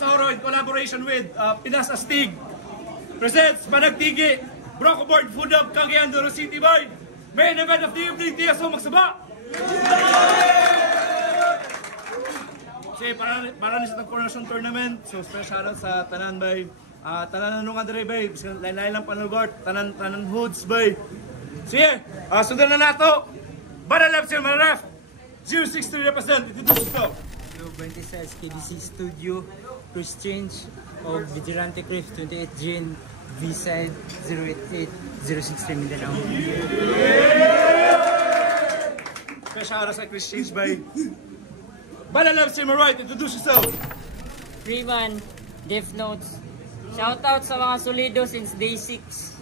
Sauro in collaboration with Pinas Astig presents Managtigi, Brocoboard Food Up, Cagayan de Oro City Boy. Main event of the evening, TSO Magsaba. Kasi para na sa Coronation Tournament, so special shoutout sa tanan bay. Tanan nung andre bay, lain-lain lang panugort, tanan hoods bay. Sige, sundan na nato. Bada left sir, ref. 063 represent, introduce yourself. Hello, 26 KDC Studio, Cruise Change of Vigilante Cliff 28 Gin, V-Side 088-063 Mindanao. Special shoutout sa Cruise Change by Bada left sir, right, introduce yourself. Freeman, Death Notes. Shoutout sa mga solido since day 6.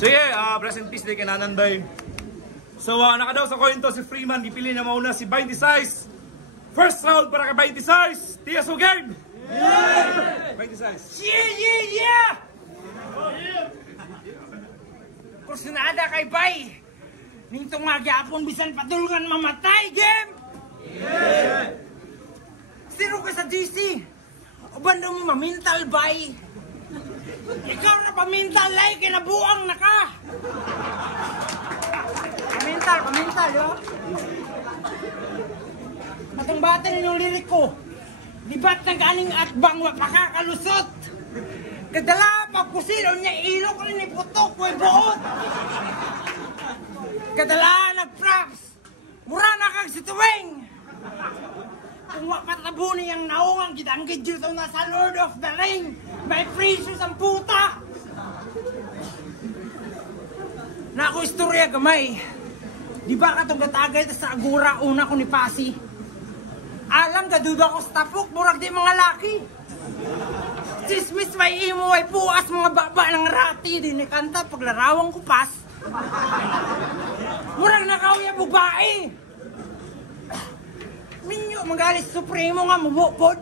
Sige, rest in peace day kananan bay. So, nakadaw sa coin to si Freeman, gipili na mauna si 26. First round para kay 26. TSO game! Yeah! 26. Yeah! Kursunada kay Bay. Nitong magyapon bisan patulungan mamatay, game! Yeah! Sino ka sa GC? O ba mo mamintal, Bay? Ikaw na pamintal, like, kinabuang na ka! Pamintal, yo. Matong bata ninyong lirik ko. Libat ng galing at bang mapakakalusot. Kadala, pagkusilo niya, ilok ko ni putok, may buot. Kadala, nag-props. Mura na kang situwing. Kung mapatabo niyang naungang gitanggid dito na sa Lord of the Ring, may precious ang puta. Na ako istorya gamay. Di ba katong gatagay sa agura una ko ni Pasi? Alang gaduda ko sa tapok, murag di mga laki. Chismis may imo ay puas mga baba ng rati. Di ni kanta paglarawang ko pas. Murag nakawya bubae. Minyo magalis supremo nga mubukod.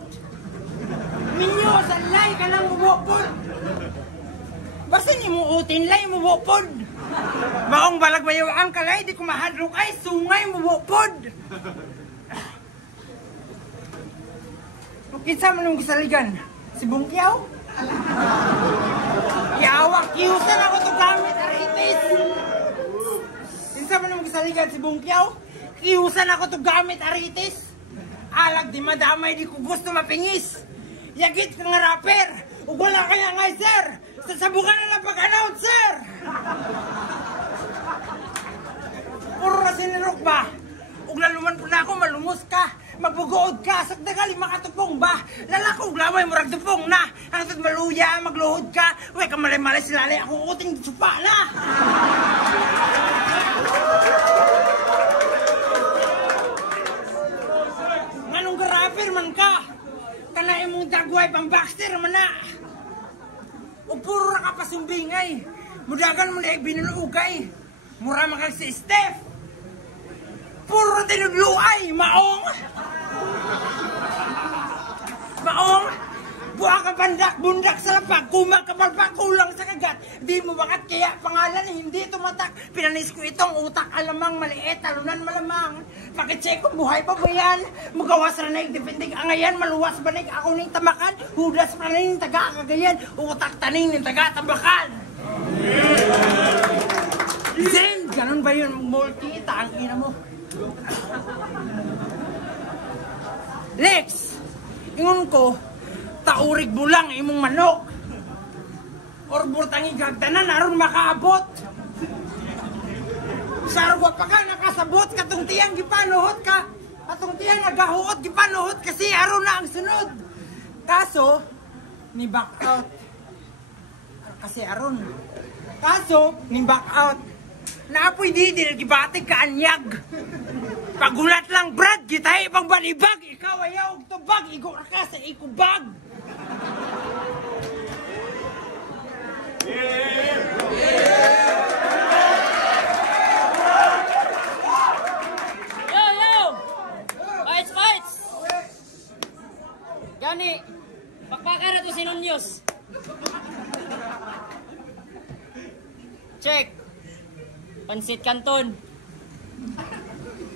Minyo salay ka ng mubukod. Basta ni mo utin lay mubukod. Maong balag bayaw ang kalay, di ko mahadlok ay sungay mubukod. Kinsa man yung gisaligan? Si Bungkiaw? Yawak, kiusan ako to gamit aritis. Kinsa man yung gisaligan si Bungkiaw? Kiusan ako to gamit aritis. Alag di madamay, di ko gusto mapingis. Yagit ka nga rapper. Ug wala kaya nga sir. Sasabukan na lang pag-announce sir. Puro na sinirok ba? Ug laluman po na ako, malumos ka. Magbugood ka, sagdagali makatupong ba? Lalako, uglamay, murag tupong na. Hangtod maluya, magluhod ka. Uy, kamalay-malay silalay, ako uting supa na. Nganong garapir man ka? Kanay mong dagway, pang Baxter man na. Ug puro na ka pasumbingay. Mudagan mo na binulugay. Mura makag si Steph. Puro tinugluay, maong! Maong! Buha ka bundak sa lapag, kumag kapalpak, kulang sa kagat. Di mo bakat kaya pangalan hindi tumatak. Pinanis ko itong utak, alamang maliit, talunan malamang. Pakitsek ko, buhay pa ba yan? Magawas ranay, dipindig angayan, maluwas banig, ako ning tamakan. Hudas pa rin taga-kagayan, utak taning ning taga-tabakan. Zen! Ganun ba yun? Multi, taang ina mo. Lex, ingon ko, taurig mo lang imong manok. Or burtangi gagdanan, aron makaabot. Sarwa pa ka, nakasabot, katong tiyang gipanuhot ka. Katong tiyang nagahuot, gipanuhot kasi aron na ang sunod. Kaso, ni back out. Kasi aron. Kaso, ni back out. Naapoy di nagibatig ka anyag. Pagulat lang Brad, kitay pang balibag. Ikaw ayaw og tubag, igo ra ka sa ikubag. Yo! Fights! Gani, pakpakan na to si Nunyos. Check. Pansit Canton.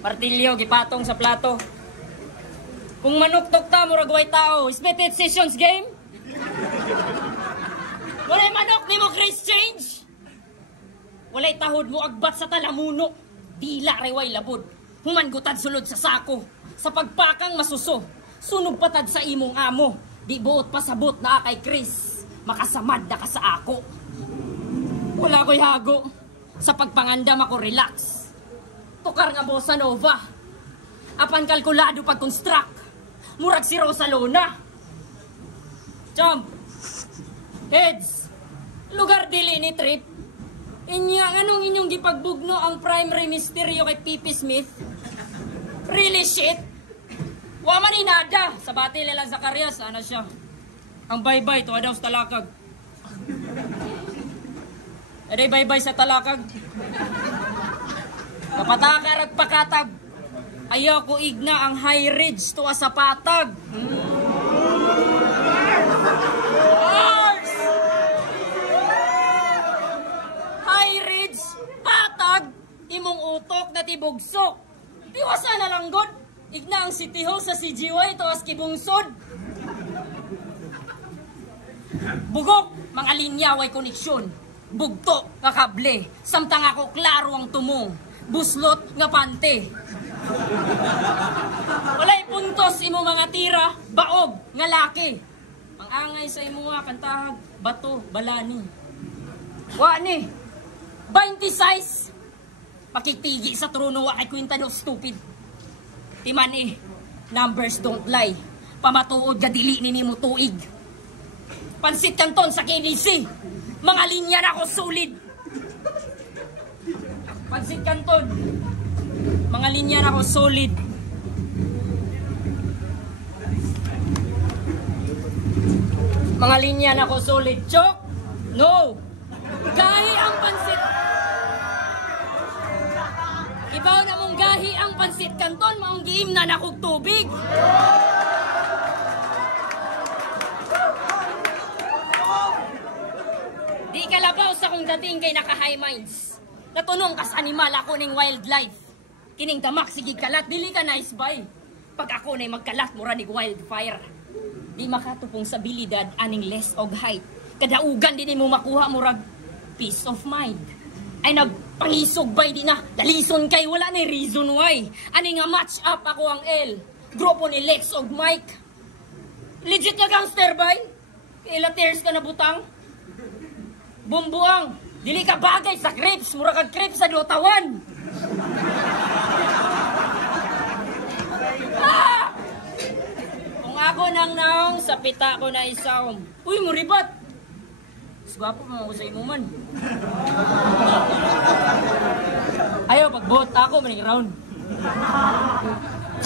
Partilyo, gipatong sa plato. Kung manuktok ta, murag way tao. Split sessions game? Walay manok ni mo, Chris Change? Walay tahod mo agbat sa talamuno. Dila reway labod. Humangutad sulod sa sako. Sa pagpakang masuso. Sunog patad sa imong amo. Di buot pasabot na kay Chris. Makasamad na ka sa ako. Wala ko'y hago. Sa pagpangandam ako relax. Tukar nga bossa nova. Apan kalkulado pag-construct. Murag si Rosalona. Chomp. Heads. Lugar dili ni trip. Anong inyong gipagbugno ang primary misteryo kay Pipi Smith? Really shit? Wa man inada. Sa bati nila Zacarias, ano siya? Ang bye-bye to daw sa talakag. Aday bye-bye sa talakag. Kapatakar ag pakatag. Ayaw ko igna ang high ridge to sa patag. High ridge, patag, imong utok na tibugsok. Tiwasa na lang god. Igna ang City Hall sa CGY to as kibungsod. Bugok, mga linya way koneksyon. Bugto nga kable, samtang ako klaro ang tumong. Buslot nga pante. Walay puntos imo mga tira, baog nga laki. Ang angay sa imo nga kantahag, bato, balani. Wa ni, 26. Pakitigi sa trono wa kay kwintado stupid. Timan numbers don't lie. Pamatuod ga dili ni mo tuig. Pansit Canton sa KDC. Mga linya na ako solid. Pansit Canton. Mga linya na ako solid. Mga linya na ako solid. Chok? No. Gahi ang pansit. Ibaw na mong gahi ang Pansit Canton. Maong giim na nakog tubig. Di kalabaw sa kong dating kay naka-high minds. Natunong kas animal ako ning wildlife. Kining damak sige kalat, dili ka nice by. Pag ako na'y magkalat, mura ning wildfire. Di makatupong sa abilidad, aning less og height. Kadaugan din mo makuha murag peace of mind. Ay nagpangisog bay di na, dalison kay wala na reason why. Ani nga match up ako ang L. Grupo ni Lex og Mike. Legit nga gangster bay? Kaila tears ka na butang? Bumbuang, dili ka bagay sa crepes, mura kag crepes sa Dotawan. Ah! Kung ako nang naong, sa pita ko na isawom. Uy, muribat! Swapo mo ako sa imo man. Ayaw, pag-vote ako, maning round.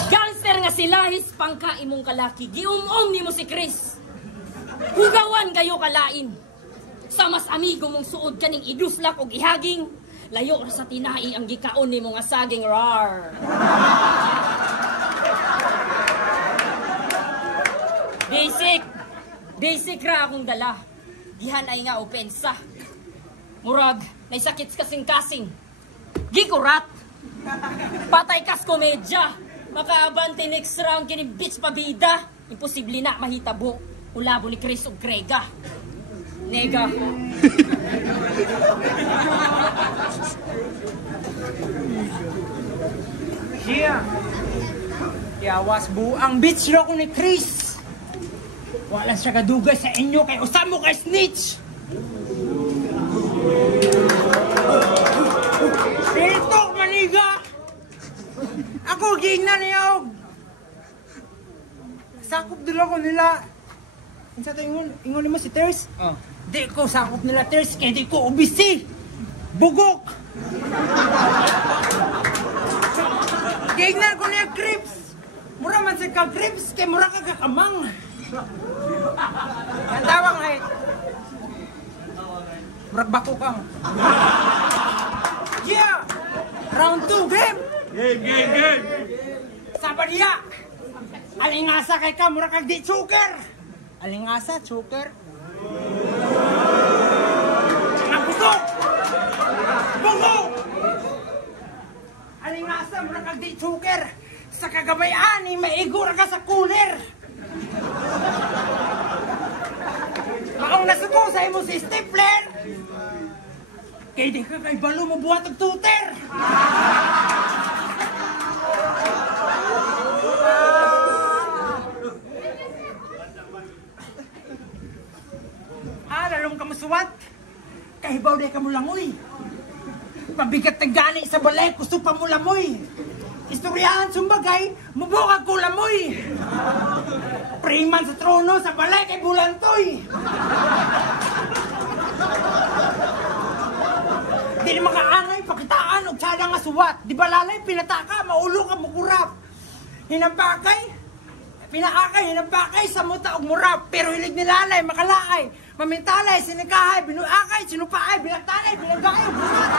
Gangster nga silahis, pangka imong kalaki. Giumom ni mo si Chris. Hugawan kayo kalain. Sa mas amigo mong suod kaning iduslak o ihaging, layo sa tinai ang gikaon ni mong asaging rar. Basic ra akong dala. Gihan ay nga opensa. Murag, may sakit kasing-kasing. Gikurat. Patay kas komedya. Makaabante next round kini bitch pabida. Imposible na mahitabo. Ulabo ni Chris o Grega. Nega. Siya. Yawas buang bitch ro ko ni Chris. Wala siya kadugay sa inyo kay usamo kay snitch. Ito maniga. Ako gina niyo. Sakop dila ko nila. Unsa to ingon mo si Ters? Oh. Di ko sakop nila Ters kay di ko obisi. Bugok. Gignan ko niya crips. Mura man sa ka crips kay mura ka kakamang. Ang tawang ay murag bako kang. Yeah! Round 2 game! Game! Saba diya! Alingasa kay ka, mura kag di sugar! Alingasa, sugar. Ang bugok! Bugok! Alingasa, mura kag di sugar! Sa kagabayan, may igura ka sa kulit! sa imo si Stifler. Kaya di ka kay balo mo buhat og tuter. Lalong ka masuwat. Kahibaw di ka mulangoy. Pabigat ng gani sa balay, gusto pa mulamoy. Istoryahan sumbagay, mubukag ko lamoy. Priman sa trono, sa balay kay bulantoy. Di na makaangay, pakitaan, o tsada nga suwat. Di ba lalay, pinataka, maulo ka mukurap. Hinampakay, hinampakay, sa muta og murap. Pero hilig ni lalay, makalaay. Mamintalay, sinikahay, binuakay, sinupaay, binagtanay, binagay, burat.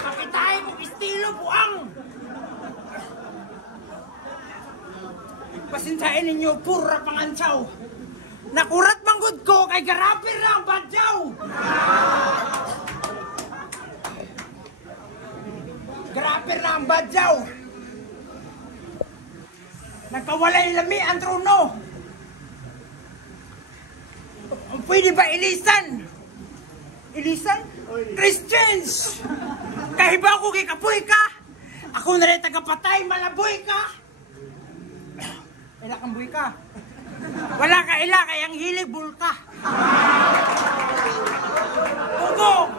Pakitay mong estilo, buang. Pasinsain ninyo, pura pangantsaw. Nakurat manggod ko, kay garapir na ang badyaw. Garapir na ang badyaw. Nagkawalay lami ang trono. Pwede ba ilisan? Ilisan? Christians! Kahibaw ko kay kapoy ka. Ako na rin tagapatay, malaboy ka. Ila kang buhay ka. Wala ka ila, kayang hilig bulka. Ugo!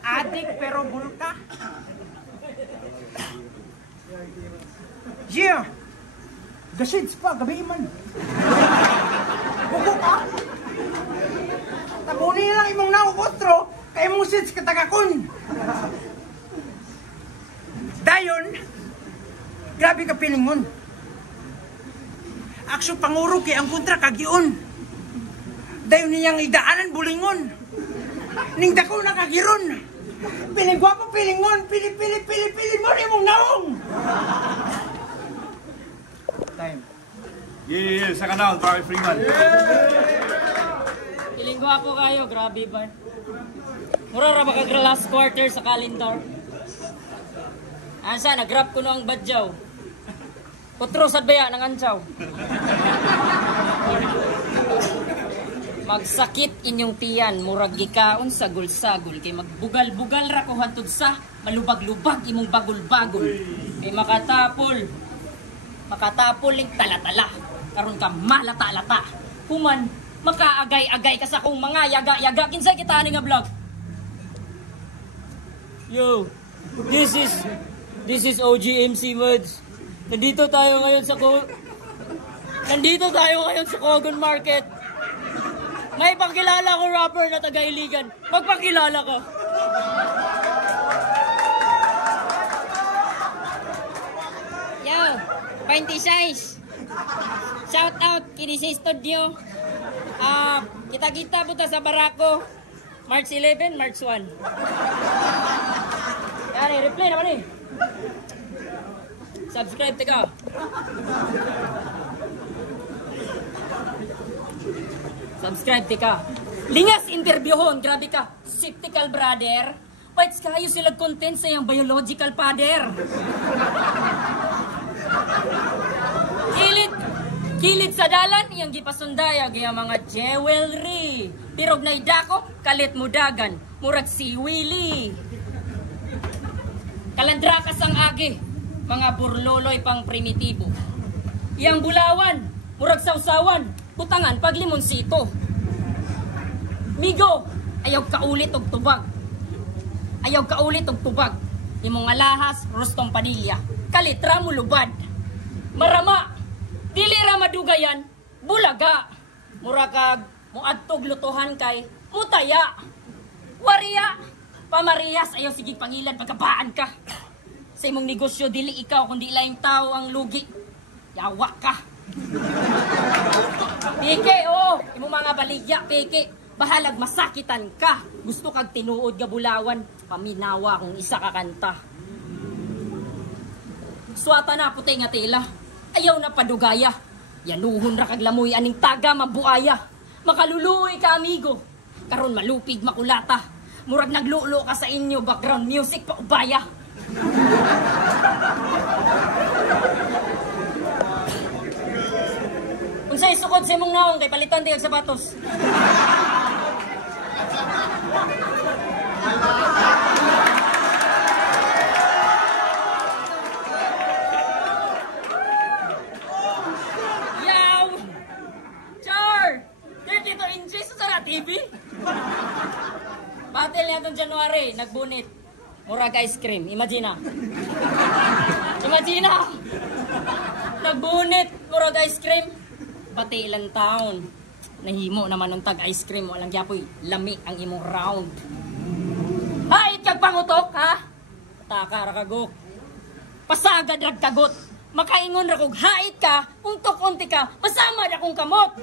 Adik pero bulka. Yeah! Gasids pa, gabi iman. Ugo ka? Tabunin lang imong naukotro, kaya mong sids katagakon. Dayon, grabe ka pilingon. Aksyo panguro kay ang kontra kagion. Dayon niyang idaanan bulingon. Ning dako na kagiron. Piligwapo pilingon, pili mo rin mong naong. Time. Yeah, second round, Barry Freeman. Piling ko ako kayo, grabe ba? Mura ra ba ka last quarter sa calendar? Asa, nag-grab ko no ang badyaw. Kutro sad baya ng antsaw. Magsakit inyong tiyan, murag gikaon sa gulsagol. Kay magbugal-bugal ra ko hantod sa malubag-lubag imong bagol-bagol. Kay makatapol ning tala-tala. Karon ka malata-lata. Human makaagay-agay ka sa kong mga yaga-yaga. Kinsay kita ani nga vlog? Yo, this is OGMC Mods. Nandito tayo ngayon sa Kogon Market. May pagkilala ko rapper na taga-Iligan. Magpakilala ko. Yo, 26. Shout out kini sa studio. Kita-kita buta sa Barako. March 11, March 1. Yari, replay naman eh. Subscribe tika. Subscribe tika. Lingas interviewon, grabe ka. Skeptical brother. Wait, kayo sila content sa yung biological father. Kilid sa dalan, iyang gipasundayag yung mga jewelry. Pirog na idako, kalit mudagan, murag si Willie. Kalandrakas ang agi, mga burloloy pang primitibo. Iyang bulawan, murag sausawan, putangan pag limonsito. Migo, ayaw kaulit og tubag. Ayaw kaulit og tubag. Yung mga lahas, Rostong Padilla. Kalitra mo lubad. Marama, dili ra madugayan, bulaga. Murakag, muadtog lutuhan kay, mutaya. Wariya, pamarihas, ayaw sige pangilan, pagkabaan ka. Sa imong negosyo, dili ikaw, kundi laing tao ang lugi. Yawa ka. Pike, oo, imong mga baligya, pike. Bahalag masakitan ka. Gusto kag tinuod nga bulawan, paminawa kung isa ka kanta. Suwata na puti nga tela. Ayaw na padugaya. Yanuhon ra kag lamoy aning taga mabuaya. Makaluluoy ka amigo. Karon malupig makulata. Murag naglulo ka sa inyo background music pa ubaya. Unsay sukod sa imong naong kay palitan di og sapatos. Yaw! Char! 32 inches sa TV? Battle niya itong January, nagbunit. Murag ice cream, imagine na. Imagine na! Nagbunit, murag ice cream. Pati ilang taon. Nahimo naman ng tag ice cream. Walang gyapoy, lami ang imong round. Hait kag pangutok, ha? Taka rakagok. Pasagad ragkagot. Makaingon ra kog hait ka, untok-unti ka, masama na kong kamot.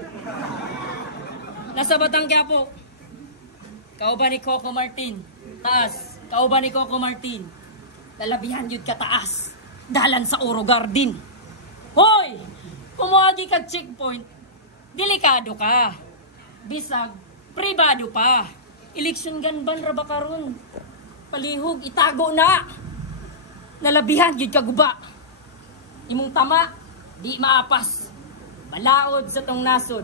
Nasa Batang Quiapo. Kauban ni Coco Martin. Taas. Kauban ni Coco Martin. Lalabihan yun ka taas. Dalan sa Oro Garden. Hoy! Kumuagi kag checkpoint. Delikado ka. Bisag, pribado pa. Eleksyon ganban ra ba karon? Palihog, itago na. Nalabihan yun ka guba. Imong tama, di maapas. Balaod sa tong nasod.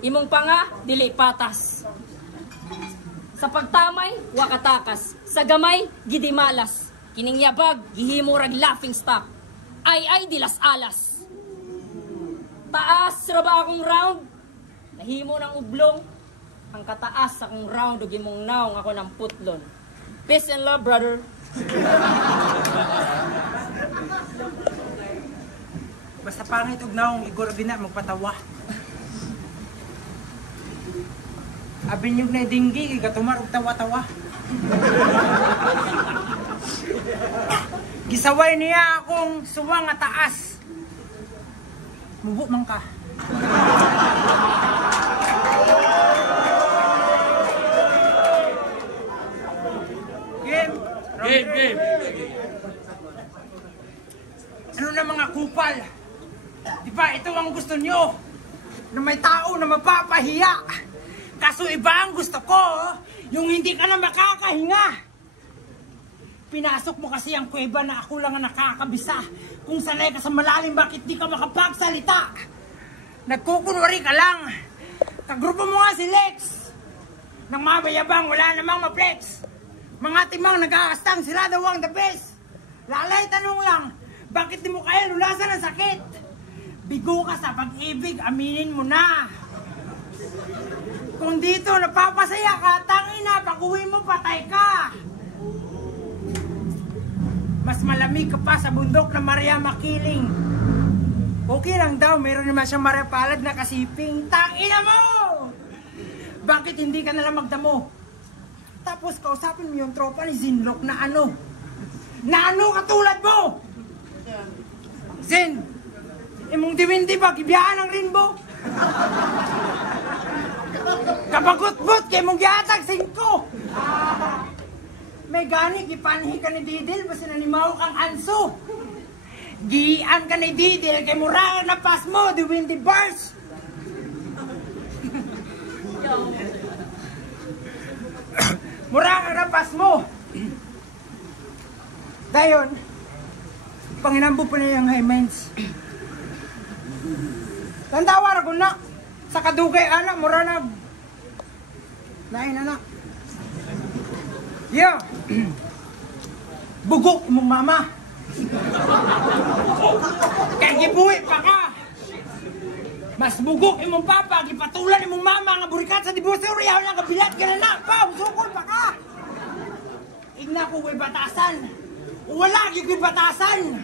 Imong panga, dili patas. Sa pagtamay, wakatakas. Sa gamay, gidimalas. Kining yabag, gihimo rag laughing stock. Ay dilas alas. Taas ra ba akong round? Nahimo ng ublong. Ang kataas akong round ug imong naong ako ng putlon. Peace and love, brother. Basta pangit og naong igor bina magpatawa. Abinyog na dinggi gatumar og tawa-tawa. Gisaway niya akong suwang nga taas. Mubo man ka. Game. Ano na mga kupal? Di ba ito ang gusto nyo? Na may tao na mapapahiya. Kaso iba ang gusto ko, yung hindi ka na makakahinga. Pinasok mo kasi ang kuweba na ako lang ang nakakabisa. Kung sanay ka sa malalim, bakit di ka makapagsalita? Nagkukunwari ka lang. Kagrupo mo nga si Lex. Nang mabayabang, wala namang ma-flex. Mga timang nag-aastang, sila daw ang the best. Lalay, tanong lang, bakit di mo kaya lulasan ang sakit? Bigo ka sa pag-ibig, aminin mo na. Kung dito napapasaya ka, tangina, pag-uwi mo, patay ka. Mas malamig ka pa sa bundok na Maria Makiling. Okay lang daw, meron naman siyang Maria Palad na kasiping. Tangina mo! Bakit hindi ka nalang magdamo? Tapos kausapin mo yung tropa ni Zinlock na ano? Na ano katulad mo? Zin, imong diwindi ba, kibiyaan ang rainbow? Kapagut-but kay mong gihatag 5. May gani kipanhi ka ni Didil basta nanimaw kang anso. Gian ka ni Didil kay mura na pas mo the windy bars. Mura ka na pas mo. Dayon, panginambo pa na yung high minds. Tandawa na na sa kadugay anak mura na lain anak. Yeah. Bugok mong mama. Kaya gibuhi pa ka. Mas bugok imong papa, gipatulan imong mama nga burikat sa dibusor, yaw na kabilat ka na na. Pa, sukol pa ka. Igna ko way batasan. Wala gyud batasan.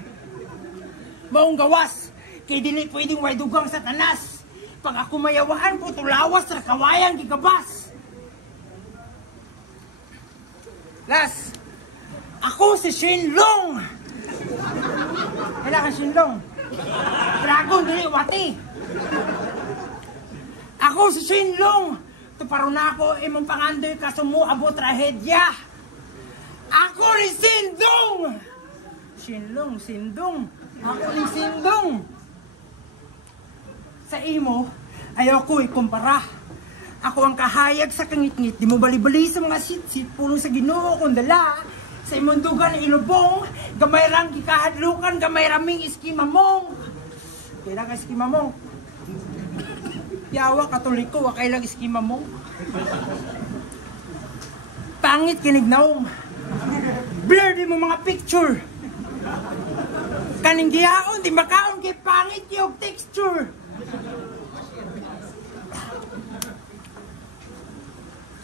Maong gawas, kay dili pwedeng way dugang sa tanas. Pag ako mayawaan po, tulawas sa kawayang gigabas. Las, ako si Shenlong. Kailangan Shenlong. Dragon, dili, wati. Ako si Shenlong. Tuparo na ako, imong pangandoy kasumo abo trahedya. Ako ni Sindong. Shenlong, Sindong. Ako ni Sindong. Sa imo, ayaw ko ikumpara. Ako ang kahayag sa kangit-ngit, di mo bali-bali sa mga sit-sit, pulong sa Ginoo kung dala. Sa imong dugan inubong, gamay rang gikahadlukan, gamay raming iskimamong. Kailangan iskimamong. Yawa, Katoliko, wakay lang iskima mo. Pangit kinignaw. Blur di mo mga picture. Kaning gihaon, di makaon kay pangit yung texture.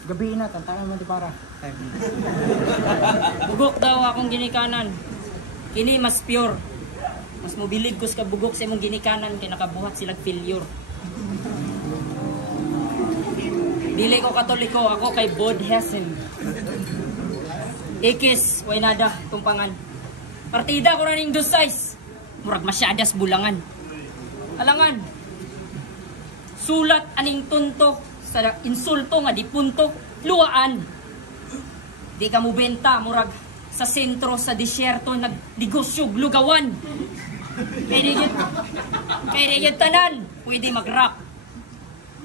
Gabi na, tantangan mo di para. Bugok daw akong ginikanan. Kini mas pure. Mas mobilig ko sa bugok sa imong ginikanan kay nakabuhat silang failure. Dili ko Katoliko, ako kay Bodhessen. Ikis, way nada, tumpangan. Partida ko na ning 2-6. Murag masyadas bulangan. Alangan. Sulat aning tunto sa insulto nga di punto, luwaan. Di ka mo benta, murag sa sentro sa disyerto nagdigosyo lugawan. Kaya yun tanan, pwede mag-rock.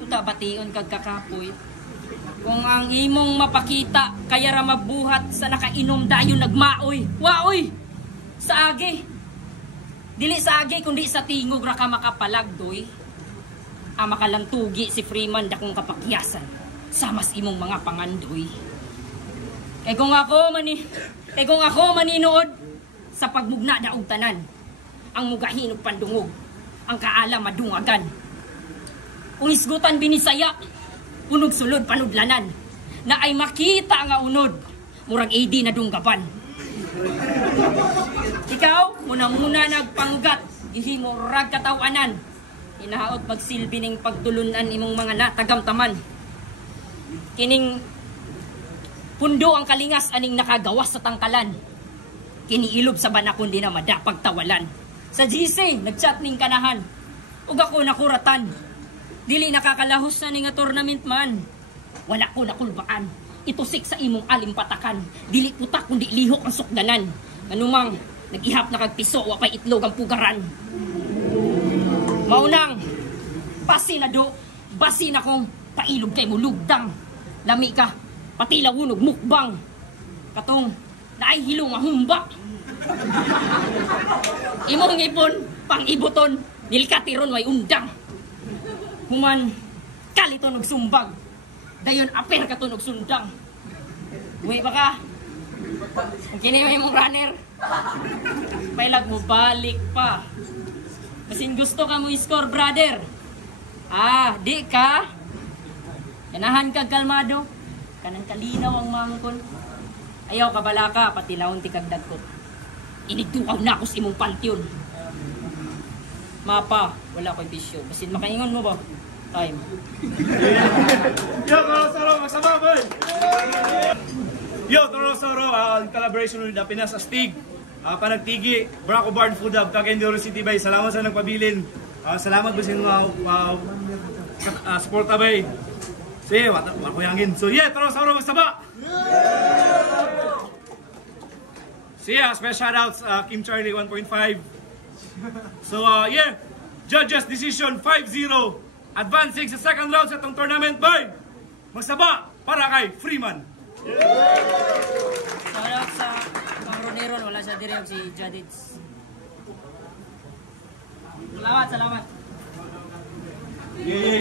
Tuta bation kag kakapoy. Kung ang imong mapakita kaya ra mabuhat sa nakainom dayon nagmaoy. Waoy. Sa agi. Dili sa agi kundi sa tingog ra ka makapalag doy. Makalantugi si Freeman dakong kapakyasan sa mas imong mga pangandoy. Kay kung ako maninood sa pagmugna daog tanan, ang mugahin og pandungog, ang kaala madungagan. Kung isgutan binisaya, unog sulod panudlanan, na ay makita nga unod, murag AD na dunggapan. Ikaw, muna nagpanggat, gihimo rag katawanan, inahaot magsilbi ning pagtulunan imong mga natagamtaman. Kining pundo ang kalingas aning nakagawas sa tangkalan. Kiniilob sa banakon di na madapag tawalan. Sa GC, nagchat ning kanahan. Ug ako nakuratan. Dili nakakalahos na ning tournament man. Wala ko nakulbaan. Itusik sa imong alimpatakan. Dili putak kundi lihok ang sukdanan. Anumang nag-ihap na kag piso wa pay itlog ang pugaran. Maunang, basin na kong pailog kay mulugdang. Lami ka, pati lawunog mukbang. Katong, naay hilong nga humba. Imong ipon, pang ibuton, nilkatiron way undang. Human, kaliton og sumbag. Dayon aper katunog sundang. Uwi ba ka? Kung kini mong runner, pailag mo balik pa. Masin gusto ka mo i-score, brother. Di ka. Ganahan kag kalmado. Kanang kalinaw ang mangkon. Ayaw ka bala ka, pati laon ti kagdag ko. Inigduaw na ako sa imong pantheon. Mapa, wala ko'y bisyo. Basin makaingon mo ba? Time. Yo, Torosoro, magsama, boy! Yo, Torosoro, collaboration with the Pinas Astig. Panagtigi, Braco Barn Food Hub, Cagayan City Bay. Salamat sa nagpabilin. Salamat ba sa support bay. Sige, makuyangin. So yeah, Torosoro, magsama! So yeah, special shoutouts Kim Charlie 1.5. So yeah, judges decision 5-0. Advancing sa second round sa itong tournament, boy! Magsaba para kay Freeman! Shoutout sa Mang Roneron, wala siya direct si Jadits. Salamat. Yeah.